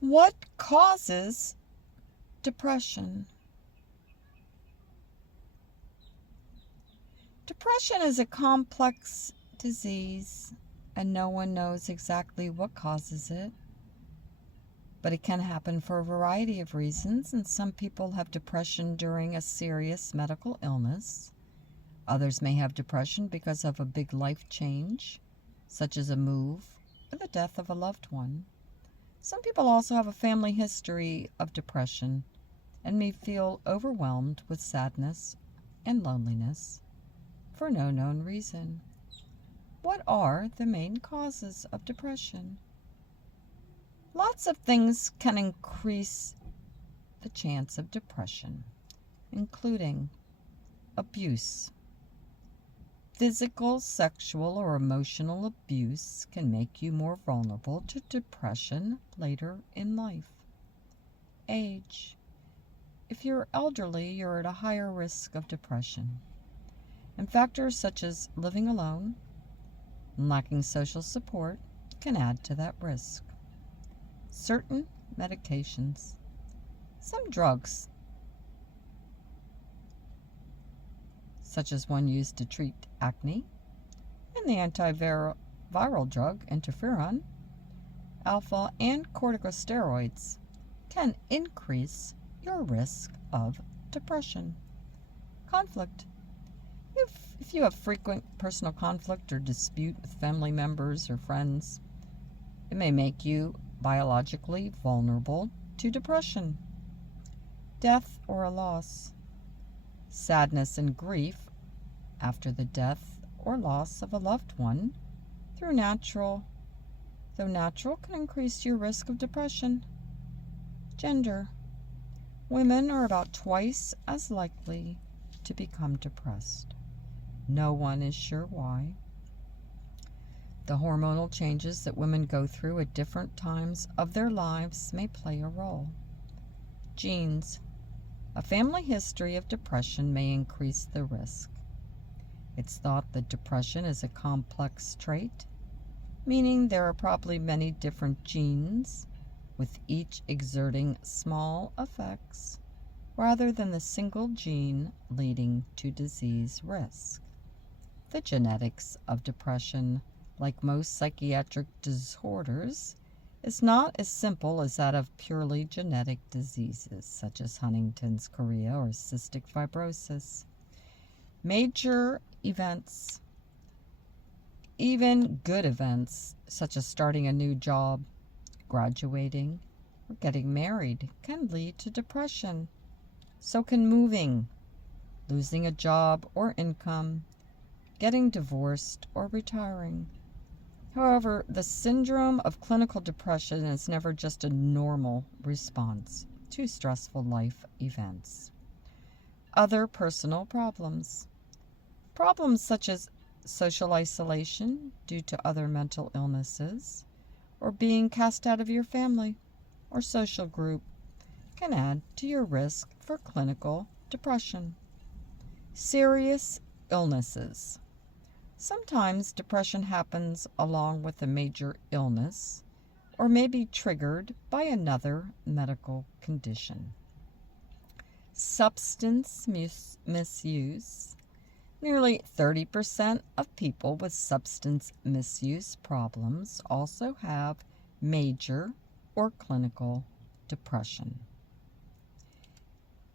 What causes depression? Depression is a complex disease, and no one knows exactly what causes it. But it can happen for a variety of reasons, and some people have depression during a serious medical illness. Others may have depression because of a big life change, such as a move or the death of a loved one. Some people also have a family history of depression and may feel overwhelmed with sadness and loneliness for no known reason. What are the main causes of depression? Lots of things can increase the chance of depression, including abuse. Physical, sexual, or emotional abuse can make you more vulnerable to depression later in life. Age. If you're elderly, you're at a higher risk of depression. And factors such as living alone and lacking social support can add to that risk. Certain medications. Some drugs, such as one used to treat acne, and the antiviral drug interferon alpha and corticosteroids, can increase your risk of depression. Conflict. If you have frequent personal conflict or dispute with family members or friends, it may make you biologically vulnerable to depression. Death or a loss. Sadness and grief after the death or loss of a loved one, though natural, can increase your risk of depression. Gender. Women are about twice as likely to become depressed. No one is sure why. The hormonal changes that women go through at different times of their lives may play a role. Genes. A family history of depression may increase the risk. It's thought that depression is a complex trait, meaning there are probably many different genes, with each exerting small effects, rather than the single gene leading to disease risk. The genetics of depression, like most psychiatric disorders, is not as simple as that of purely genetic diseases, such as Huntington's chorea or cystic fibrosis. Major events, even good events, such as starting a new job, graduating, or getting married, can lead to depression. So can moving, losing a job or income, getting divorced, or retiring. However, the syndrome of clinical depression is never just a normal response to stressful life events. Other personal problems. Problems such as social isolation due to other mental illnesses, or being cast out of your family or social group, can add to your risk for clinical depression. Serious illnesses. Sometimes depression happens along with a major illness or may be triggered by another medical condition. Substance misuse. Nearly 30% of people with substance misuse problems also have major or clinical depression.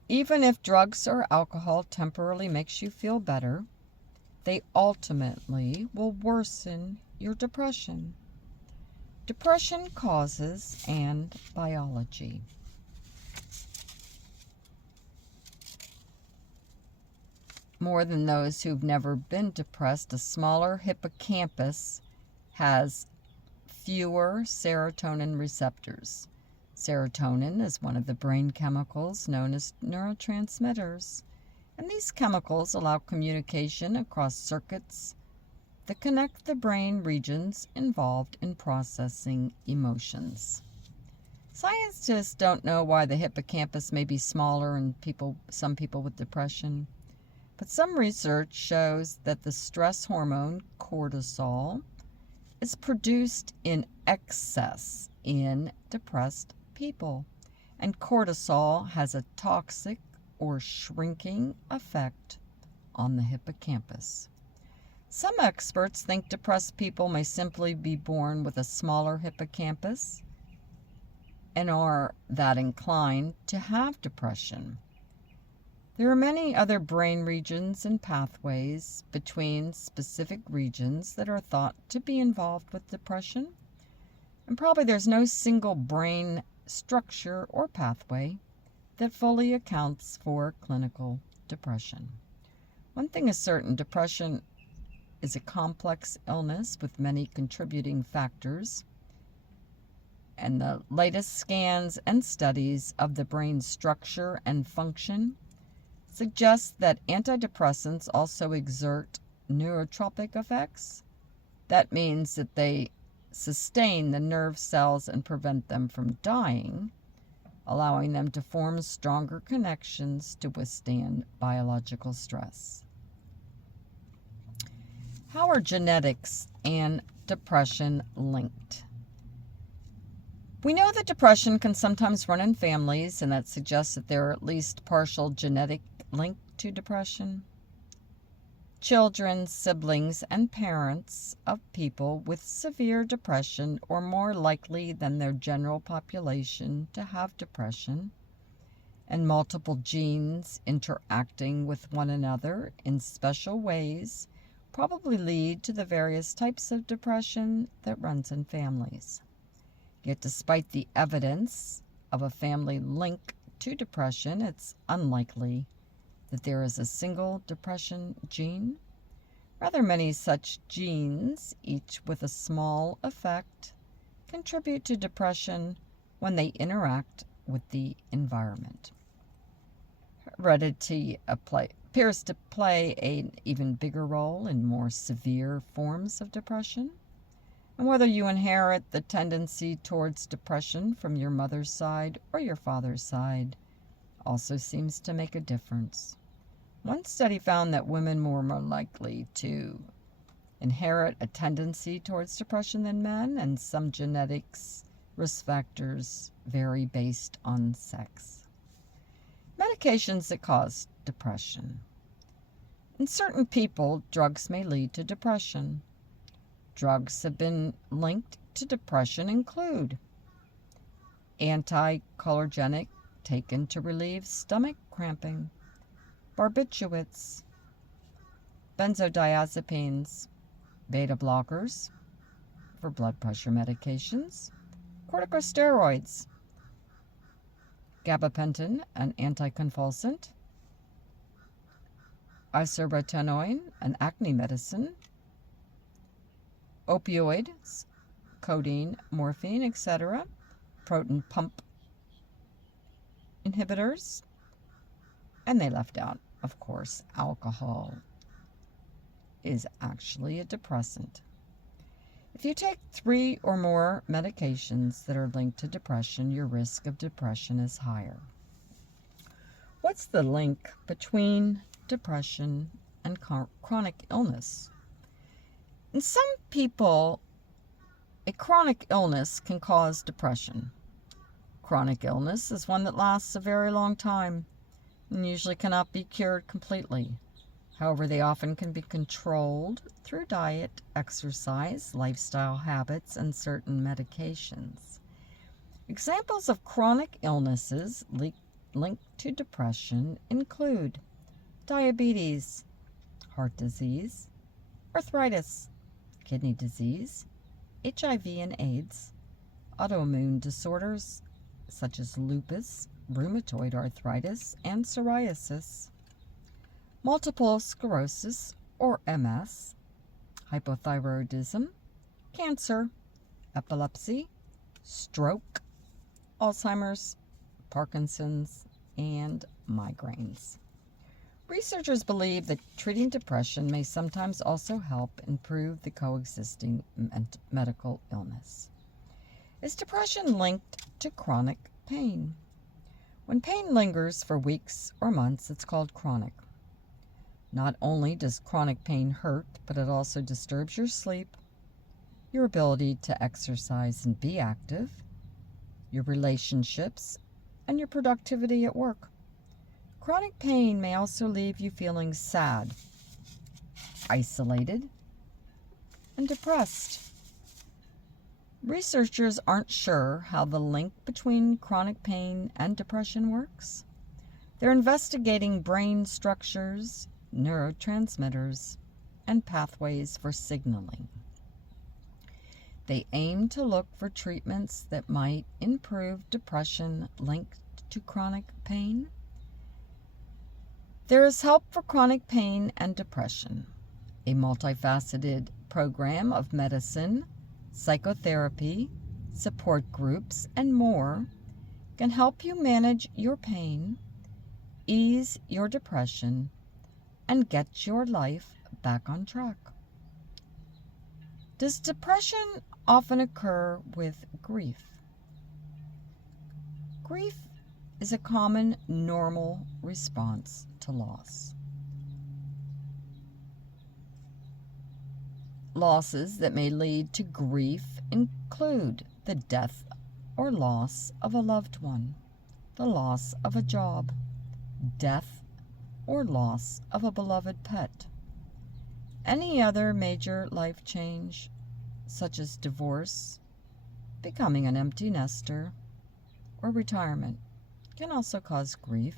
Even if drugs or alcohol temporarily makes you feel better, they ultimately will worsen your depression. Depression causes and biology. More than those who've never been depressed, a smaller hippocampus has fewer serotonin receptors. Serotonin is one of the brain chemicals known as neurotransmitters, and these chemicals allow communication across circuits that connect the brain regions involved in processing emotions. Scientists don't know why the hippocampus may be smaller in some people with depression, but some research shows that the stress hormone cortisol is produced in excess in depressed people, and cortisol has a toxic or shrinking effect on the hippocampus. Some experts think depressed people may simply be born with a smaller hippocampus and are that inclined to have depression. There are many other brain regions and pathways between specific regions that are thought to be involved with depression, and probably there's no single brain structure or pathway that fully accounts for clinical depression. One thing is certain, depression is a complex illness with many contributing factors, and the latest scans and studies of the brain's structure and function suggest that antidepressants also exert neurotropic effects. That means that they sustain the nerve cells and prevent them from dying, allowing them to form stronger connections to withstand biological stress. How are genetics and depression linked? We know that depression can sometimes run in families, and that suggests that there are at least partial genetic link to depression. Children, siblings, and parents of people with severe depression are more likely than their general population to have depression, and multiple genes interacting with one another in special ways probably lead to the various types of depression that runs in families. Yet despite the evidence of a family link to depression, it's unlikely that there is a single depression gene. Rather, many such genes, each with a small effect, contribute to depression when they interact with the environment. Heredity appears to play an even bigger role in more severe forms of depression. And whether you inherit the tendency towards depression from your mother's side or your father's side also seems to make a difference. One study found that women were more likely to inherit a tendency towards depression than men, and some genetics risk factors vary based on sex. Medications that cause depression. In certain people, drugs may lead to depression. Drugs have been linked to depression include anticholinergic taken to relieve stomach cramping, barbiturates, benzodiazepines, beta blockers for blood pressure medications, corticosteroids, gabapentin, an anticonvulsant, isotretinoin, an acne medicine, opioids, codeine, morphine, etc., proton pump inhibitors, and they left out, of course, alcohol is actually a depressant. If you take 3 or more medications that are linked to depression, your risk of depression is higher. What's the link between depression and chronic illness? In some people, a chronic illness can cause depression. Chronic illness is one that lasts a very long time and usually cannot be cured completely. However, they often can be controlled through diet, exercise, lifestyle habits, and certain medications. Examples of chronic illnesses linked to depression include diabetes, heart disease, arthritis, kidney disease, HIV and AIDS, autoimmune disorders such as lupus, rheumatoid arthritis, and psoriasis, multiple sclerosis or MS, hypothyroidism, cancer, epilepsy, stroke, Alzheimer's, Parkinson's, and migraines. Researchers believe that treating depression may sometimes also help improve the coexisting medical illness. Is depression linked to chronic pain? When pain lingers for weeks or months, it's called chronic. Not only does chronic pain hurt, but it also disturbs your sleep, your ability to exercise and be active, your relationships, and your productivity at work. Chronic pain may also leave you feeling sad, isolated, and depressed. Researchers aren't sure how the link between chronic pain and depression works. They're investigating brain structures, neurotransmitters, and pathways for signaling. They aim to look for treatments that might improve depression linked to chronic pain. There is help for chronic pain and depression. A multifaceted program of medicine, psychotherapy, support groups, and more can help you manage your pain, ease your depression, and get your life back on track. Does depression often occur with grief? Grief is a common, normal response to loss. Losses that may lead to grief include the death or loss of a loved one, the loss of a job, death or loss of a beloved pet. Any other major life change, such as divorce, becoming an empty nester, or retirement, can also cause grief.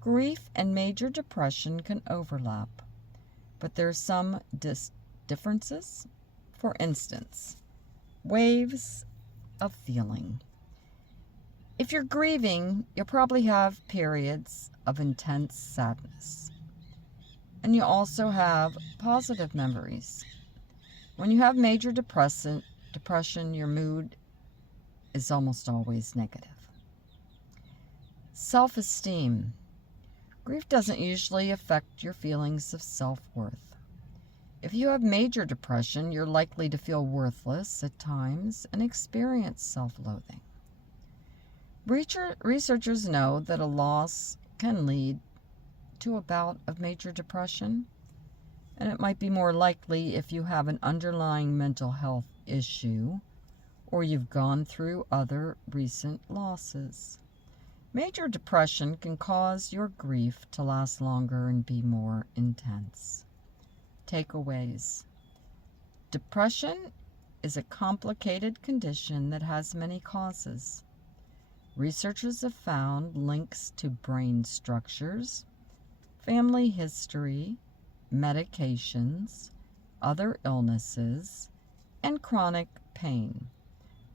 Grief and major depression can overlap, but there are some differences. For instance, waves of feeling. If you're grieving, you'll probably have periods of intense sadness. And you also have positive memories. When you have major depression, your mood is almost always negative. Self-esteem. Grief doesn't usually affect your feelings of self-worth. If you have major depression, you're likely to feel worthless at times and experience self-loathing. Researchers know that a loss can lead to a bout of major depression, and it might be more likely if you have an underlying mental health issue or you've gone through other recent losses. Major depression can cause your grief to last longer and be more intense. Takeaways. Depression is a complicated condition that has many causes. Researchers have found links to brain structures, family history, medications, other illnesses, and chronic pain.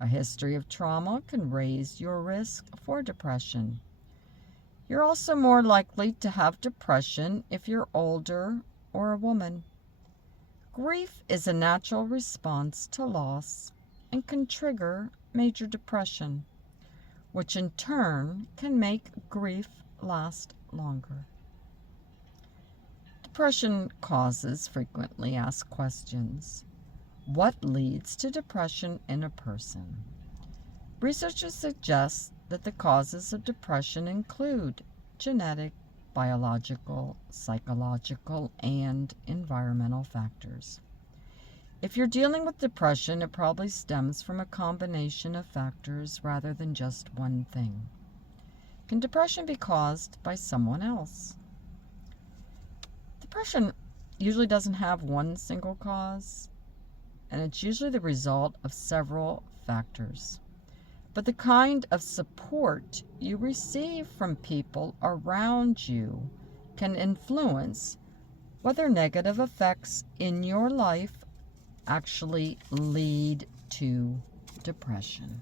A history of trauma can raise your risk for depression. You're also more likely to have depression if you're older or a woman. Grief is a natural response to loss and can trigger major depression, which in turn can make grief last longer. Depression causes frequently asked questions. What leads to depression in a person? Researchers suggest that the causes of depression include genetic, biological, psychological, and environmental factors. If you're dealing with depression, it probably stems from a combination of factors rather than just one thing. Can depression be caused by someone else? Depression usually doesn't have one single cause, and it's usually the result of several factors. But the kind of support you receive from people around you can influence whether negative effects in your life actually lead to depression.